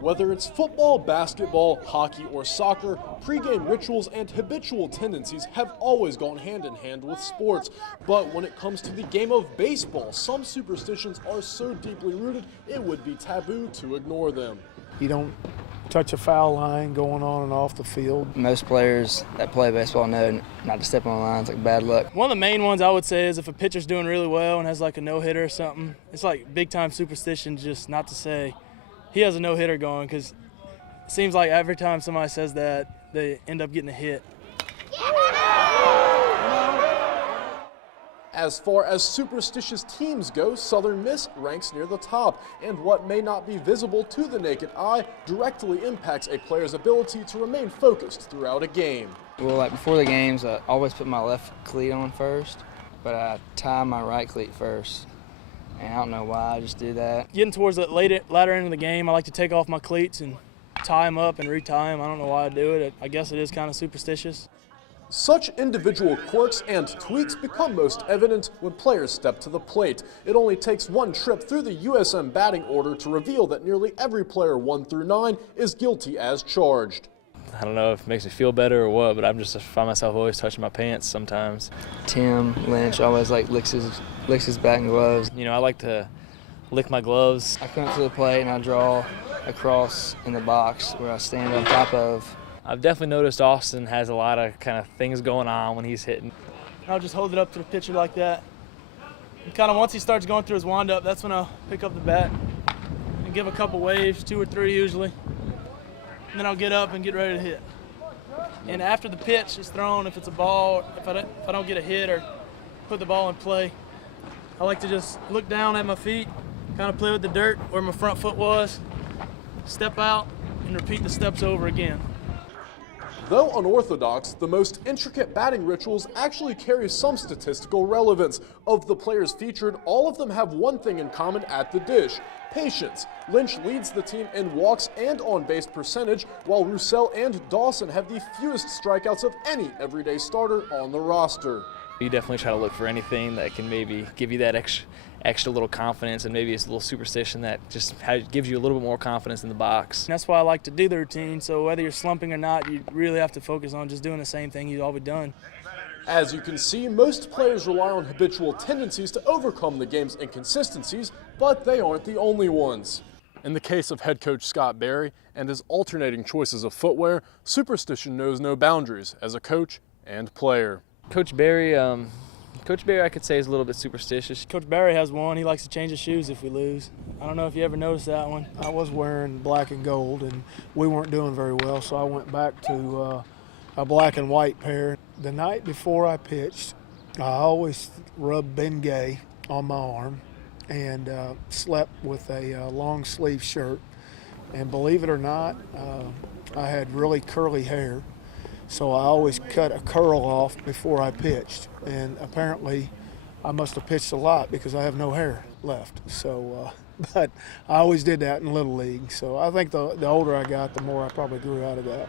Whether it's football, basketball, hockey, or soccer, pregame rituals and habitual tendencies have always gone hand in hand with sports. But when it comes to the game of baseball, some superstitions are so deeply rooted, it would be taboo to ignore them. You don't touch a foul line going on and off the field. Most players that play baseball know not to step on the lines, like bad luck. One of the main ones I would say is if a pitcher's doing really well and has like a no-hitter or something, it's like big-time superstition just not to say he has a no-hitter going, because it seems like every time somebody says that, they end up getting a hit. As far as superstitious teams go, Southern Miss ranks near the top, and what may not be visible to the naked eye directly impacts a player's ability to remain focused throughout a game. Well, like before the games, I always put my left cleat on first, but I tie my right cleat first. And I don't know why, I just do that. Getting towards the latter end of the game, I like to take off my cleats and tie them up and retie them. I don't know why I do it. I guess it is kind of superstitious. Such individual quirks and tweaks become most evident when players step to the plate. It only takes one trip through the USM batting order to reveal that nearly every player 1 through 9 is guilty as charged. I don't know if it makes me feel better or what, but I find myself always touching my pants sometimes. Tim Lynch always like licks his batting gloves. You know, I like to lick my gloves. I come up to the plate and I draw a cross in the box where I stand on top of. I've definitely noticed Austin has a lot of kind of things going on when he's hitting. I'll just hold it up to the pitcher like that. And kind of once he starts going through his wind-up, that's when I'll pick up the bat and give a couple waves, 2 or 3 usually. And then I'll get up and get ready to hit. And after the pitch is thrown, if it's a ball, if I don't get a hit or put the ball in play, I like to just look down at my feet, kind of play with the dirt where my front foot was, step out, and repeat the steps over again. Though unorthodox, the most intricate batting rituals actually carry some statistical relevance. Of the players featured, all of them have one thing in common at the dish: patience. Lynch leads the team in walks and on-base percentage, while Roussel and Dawson have the fewest strikeouts of any everyday starter on the roster. You definitely try to look for anything that can maybe give you that extra little confidence, and maybe it's a little superstition that just gives you a little bit more confidence in the box. That's why I like to do the routine, so whether you're slumping or not, you really have to focus on just doing the same thing you've always done. As you can see, most players rely on habitual tendencies to overcome the game's inconsistencies, but they aren't the only ones. In the case of head coach Scott Berry and his alternating choices of footwear, superstition knows no boundaries as a coach and player. Coach Berry, I could say, is a little bit superstitious. Coach Berry has one. He likes to change his shoes if we lose. I don't know if you ever noticed that one. I was wearing black and gold, and we weren't doing very well, so I went back to a black and white pair. The night before I pitched, I always rubbed Bengay on my arm and slept with a long sleeve shirt. And believe it or not, I had really curly hair. So I always cut a curl off before I pitched, and apparently I must have pitched a lot because I have no hair left. So, but I always did that in Little League. So I think the older I got, the more I probably grew out of that.